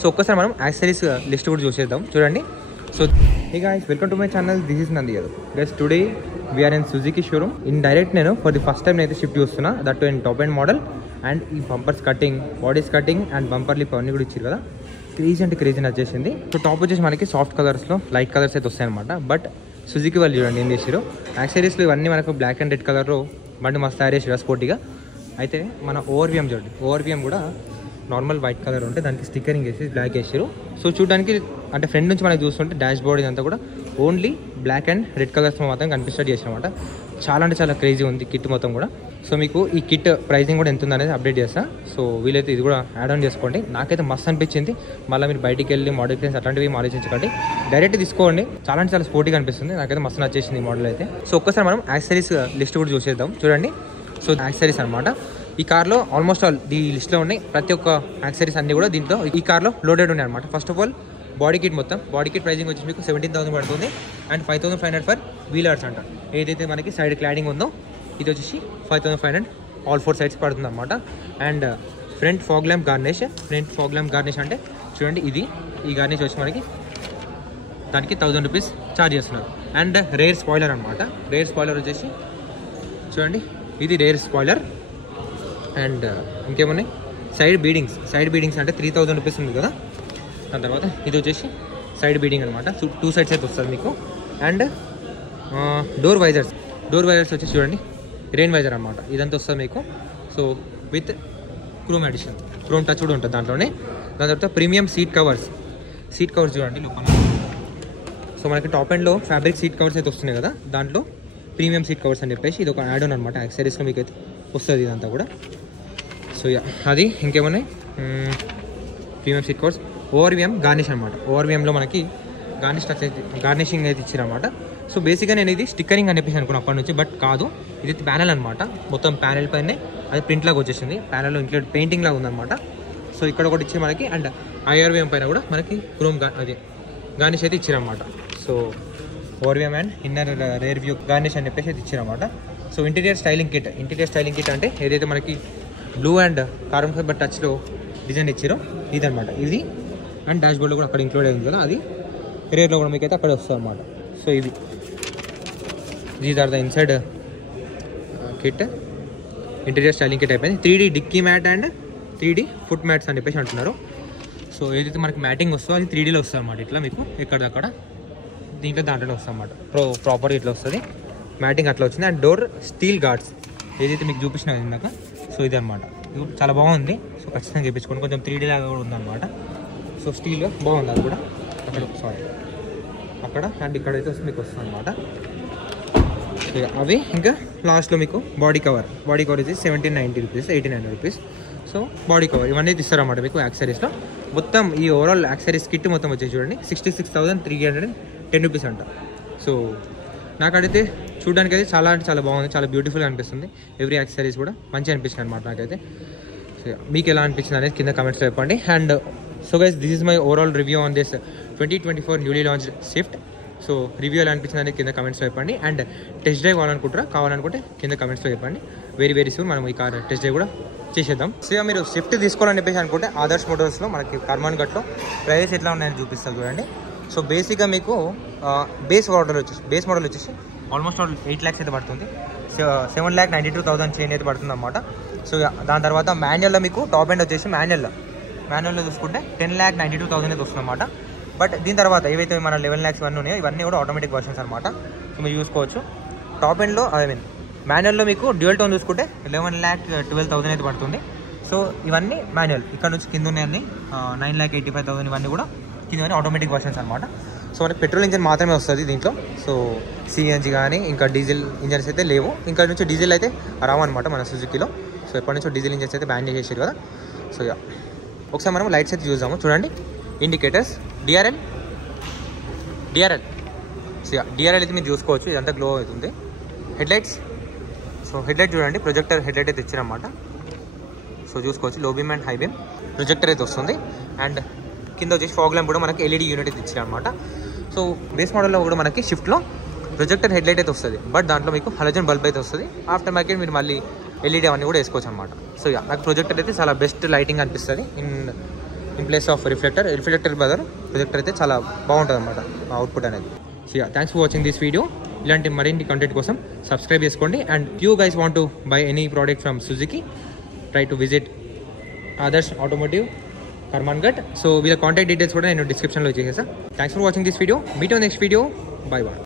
So ఒక్కసారి మనం accessories list కూడా చూసేద్దాం చూడండి. So hey guys, welcome to my channel. This is Nandi Yadav. Guys, today we are in Suzuki showroom. In direct నేను for the first time అయితే Swift చూస్తున్నా, that in top end model. And ఈ bumpers cutting, bodies cutting and bumper lip అన్నీ కూడా ఇచ్చారు కదా, crazy అంటే crazy వచ్చేసింది. సో టాప్ వచ్చేసి మనకి సాఫ్ట్ కలర్స్లో లైట్ కలర్స్ అయితే వస్తాయి అనమాట. బట్ సుజుకి వాళ్ళు చూడండి ఏం చేసారు, యాక్సెసరీస్లో ఇవన్నీ మనకు బ్లాక్ అండ్ రెడ్ కలర్లో బండి మస్తు తయారు చేసారు స్పోర్టీగా. అయితే మన ఓవర్విఎం చూడండి, ఓవర్విఎం కూడా నార్మల్ వైట్ కలర్ ఉంటే దానికి స్టిక్కరింగ్ వేసి బ్లాక్ వేసారు. సో చూడడానికి అంటే ఫ్రంట్ నుంచి మనకి చూస్తుంటే డాష్ బోర్డ్ ఇదంతా కూడా only black and red colours మాత్రం కనిపిస్టేట్ చేసాం అనమాట. చాలా అంటే చాలా క్రేజీ ఉంది కిట్ మొత్తం కూడా. సో మీకు ఈ కిట్ ప్రైసింగ్ కూడా ఎంత ఉందనేది అప్డేట్ చేస్తా. సో వీలైతే ఇది కూడా యాడ్ ఆన్ చేసుకోండి. నాకైతే మస్తు అనిపించింది. మళ్ళీ మీరు బయటికి వెళ్ళి మోడిఫికేషన్స్ అట్లాంటివి ఆలోచించకండి, డైరెక్ట్ తీసుకోండి. చాలా అంటే చాలా స్పోర్టీగా అనిపిస్తుంది. నాకైతే మస్తు నచ్చేసింది ఈ మోడల్ అయితే. సో ఒక్కసారి మనం యాక్సెసరీస్ లిస్ట్ కూడా చూసేద్దాం చూడండి. సో యాక్సెసరీస్ అనమాట ఈ కార్లో ఆల్మోస్ట్ ఆల్ ఈ లిస్ట్లో ఉన్నాయి. ప్రతి ఒక్క యాక్సెసరీస్ అన్ని కూడా దీంట్లో ఈ కార్లో లోడెడ్ ఉన్నాయి అనమాట. First of all body kit, మొత్తం బాడీ కిట్ ప్రైజింగ్ వచ్చి మీకు 17,000 పడుతుంది. అండ్ 5,500 ఫర్ వీలర్స్ అంట. ఏదైతే మనకి సైడ్ క్లాడింగ్ ఉందో ఇది వచ్చేసి 5,500 ఆల్ 4 సైడ్స్ పడుతుంది అనమాట. And front fog lamp garnish, front fog lamp garnish అంటే చూడండి ఇది, ఈ గార్నిష్ వచ్చి మనకి దానికి 1000 రూపీస్ ఛార్జ్ చేస్తున్నారు. అండ్ రేర్ స్పాయిలర్ అనమాట. రేర్ స్పాయిలర్ వచ్చేసి చూడండి ఇది రేర్ స్పాయిలర్. అండ్ ఇంకేమున్నాయి, సైడ్ బీడింగ్స్ అంటే 3,000 రూపీస్ ఉంది కదా. దాని తర్వాత ఇది వచ్చేసి సైడ్ బీడింగ్ అనమాట, 2 సైడ్స్ అయితే వస్తుంది మీకు. అండ్ డోర్ వైజర్స్ వచ్చేసి చూడండి రెయిన్ వైజర్ అనమాట, ఇదంతా వస్తుంది మీకు. So with chrome addition, chrome touch కూడా ఉంటుంది దాంట్లోనే. దాని తర్వాత ప్రీమియం సీట్ కవర్స్ చూడండి లోపల. సో మనకి టాప్ ఎండ్లో ఫ్యాబ్రిక్ సీట్ కవర్స్ అయితే వస్తున్నాయి కదా, దాంట్లో ప్రీమియం సీట్ కవర్స్ అని చెప్పేసి ఇది ఒక యాడ్ ఆన్ అనమాట. యాక్సెసరీస్లో మీకు అయితే వస్తుంది ఇదంతా కూడా. సో అది ఇంకేమున్నాయి, ప్రీమియం సీట్ కవర్స్, ఓవర్విఎం గార్నిష్ అనమాట. ఓవర్విఎంలో మనకి గార్నిషింగ్ అయితే ఇచ్చారనమాట. సో బేసిక్గా నేను ఇది స్టిక్కరింగ్ అని చెప్పేసి అనుకున్నాను అప్పటి నుంచి, బట్ కాదు, ఇది ప్యానెల్ అనమాట. మొత్తం ప్యానెల్ పైనే అది ప్రింట్ లాగా వచ్చేసింది, ప్యానెల్లో ఇంక్లూడ్ పెయింటింగ్ లాగా ఉందన్నమాట. సో ఇక్కడ ఒకటి ఇచ్చే మనకి. అండ్ ఐఆర్విఎం పైన కూడా మనకి క్రోమ్ అది గార్నిష్ అయితే ఇచ్చారనమాట. So ORVM and inner rear view garnish అని చెప్పేసి అయితే ఇచ్చారనమాట. సో ఇంటీరియర్ స్టైలింగ్ కిట్ అంటే ఏదైతే మనకి బ్లూ అండ్ కార్బన్ ఫైబర్ టచ్లో డిజైన్ ఇచ్చారో ఇదనమాట ఇది. అండ్ డాష్ బోర్డ్లో కూడా అక్కడ ఇంక్లూడ్ అయింది కదా, అది రేర్లో కూడా మీకు అయితే అక్కడ వస్తుంది అనమాట. సో ఇది these are the inside kit, interior styling kit అయిపోయింది. 3D dickey mat and 3D foot mats అని చెప్పేసి అంటున్నారు. సో ఏదైతే మనకి మ్యాటింగ్ వస్తుందో అది 3Dలో వస్తుంది అనమాట. ఇట్లా మీకు ఎక్కడక్కడ దాంట్లోనే వస్తుంది అనమాట. ప్రాపర్గా ఇట్లా వస్తుంది మ్యాటింగ్, అట్లా వచ్చింది. అండ్ డోర్ స్టీల్ గార్డ్స్ ఏదైతే మీకు చూపించిన ఇందాక, సో ఇది అనమాట. ఇది చాలా బాగుంది. సో ఖచ్చితంగా చేయించుకోండి, కొంచెం 3D లాగా కూడా ఉందన్నమాట. సో స్టీల్గా బాగుంది అది కూడా. అక్కడ అండ్ ఇక్కడైతే మీకు వస్తుంది అనమాట అవి. ఇంకా లాస్ట్లో మీకు బాడీ కవర్ వచ్చి 1790 rupees, 1800 rupees. So body cover ఇవన్నీ ఇస్తారన్నమాట మీకు యాక్సెసరీస్లో. మొత్తం ఈ ఓవరాల్ యాక్సెసరీస్ కిట్ మొత్తం వచ్చేసి చూడండి 66,310 రూపీస్ అంట. సో నాకైతే చూడడానికి అయితే చాలా అంటే చాలా బాగుంది, చాలా బ్యూటిఫుల్గా అనిపిస్తుంది. ఎవ్రీ యాక్సెసరీస్ కూడా మంచిగా అనిపిస్తుంది అనమాట నాకైతే. సో మీకు ఎలా అనిపించింది అనేది కింద కమెంట్స్లో చెప్పండి. And so guys, this is my overall review on this 2024 newly launched Swift. So review ఎలా అనిపించింది అనేది కింద కమెంట్స్లో చెప్పండి. అండ్ టెస్ట్ డ్రైవ్ కావాలనుకుంటే కింద కమెంట్స్లో చెప్పండి. వెరీ సూన్ మనం ఈ కార్ టెస్ట్ డ్రైవ్ కూడా చేసేద్దాం. సో మీరు స్విఫ్ట్ తీసుకోవాలని చెప్పేసి అనుకుంటే ఆదర్శ్ మోటార్స్లో మనకి కర్మాన్ ఘట్లో ప్రైస్ ఎట్లా ఉన్నాయని చూపిస్తాను చూడండి. సో బేసిక్గా మీకు బేస్ మోడల్ వచ్చేసి ఆల్మోస్ట్ 8 lakhs అయితే పడుతుంది. 7,92,000 చేంజ్ అయితే పడుతుంది అన్నమాట. సో దాని తర్వాత మాన్యువల్లో మీకు టాప్ ఎండ్ వచ్చేసి మాన్యువల్లో చూసుకుంటే 10,92,000 అయితే వస్తుంది అన్నమాట. బట్ దీని తర్వాత ఏవైతే మన 11 lakhs ఇవన్నీ ఉన్నాయో ఇవన్నీ కూడా ఆటోమేటిక్ వర్షన్స్ అనమాట. సో మీరు చూసుకోవచ్చు టాప్ ఎండ్లో మాన్యువల్లో మీకు డ్యూయల్ టోన్ చూసుకుంటే 11,12,000 అయితే పడుతుంది. సో ఇవన్నీ మాన్యువల్. ఇక్కడ నుంచి కింద ఉన్నాయన్నీ 9,85,000 ఇవన్నీ కూడా కింద ఆటోమేటిక్ వర్షన్స్ అనమాట. సో మనకి పెట్రోల్ ఇంజన్ మాత్రమే వస్తుంది దీంట్లో. సో సిఎన్జి కానీ ఇంకా డీజిల్ ఇంజన్స్ అయితే లేవు. ఇంకా నుంచి డీజిల్ అయితే రావన్నమాట మన సుజుకిలో. సో ఎప్పటి నుంచో డీజిల్ ఇంజన్స్ అయితే బ్యాన్ చేసేసారు కదా. సో ఒకసారి మనం లైట్స్ అయితే చూద్దాము చూడండి. Indicators DRL. సో డిఆర్ఎల్ అయితే మీరు చూసుకోవచ్చు, ఇదంతా గ్లో అవుతుంది. హెడ్లైట్స్. సో హెడ్లైట్ చూడండి, ప్రొజెక్టర్ హెడ్లైట్ అయితే ఇచ్చారన్నమాట. సో చూసుకోవచ్చు లో beam and high beam projector అయితే వస్తుంది. అండ్ కింద వచ్చేసి ఫాగ్ ల్యాంప్ కూడా మనకి ఎల్ఈడి యూనిట్ అయితే ఇచ్చారన్నమాట. సో బేస్ మోడల్లో కూడా మనకి షిఫ్ట్లో ప్రొజెక్టర్ హెడ్లైట్ అయితే వస్తుంది, బట్ దాంట్లో మీకు హలోజన్ బల్బ్ అయితే వస్తుంది. ఆఫ్టర్ మార్కెట్ మీరు మళ్ళీ ఎల్ఈడి అవన్నీ కూడా వేసుకోవచ్చు అనమాట. సో నాకు ప్రొజెక్టర్ అయితే చాలా బెస్ట్ లైటింగ్ అనిపిస్తుంది in in place of reflector బదులు ప్రొజెక్టర్ అయితే చాలా బాగుంటుంది అనమాట అవుట్పుట్ అనేది. So thanks for watching this video. ఇలాంటి మరిన్ని కంటెంట్ కోసం సబ్స్క్రైబ్ చేసుకోండి. And you guys want to buy any product from Suzuki, try to visit Adarsh automotive Karmanghat. So వీళ్ళ కాంటాక్ట్ డీటెయిల్స్ కూడా నేను డిస్క్రిప్షన్లో ఇచ్చేసా. Thanks for watching this video. Meet on next video. Bye bye.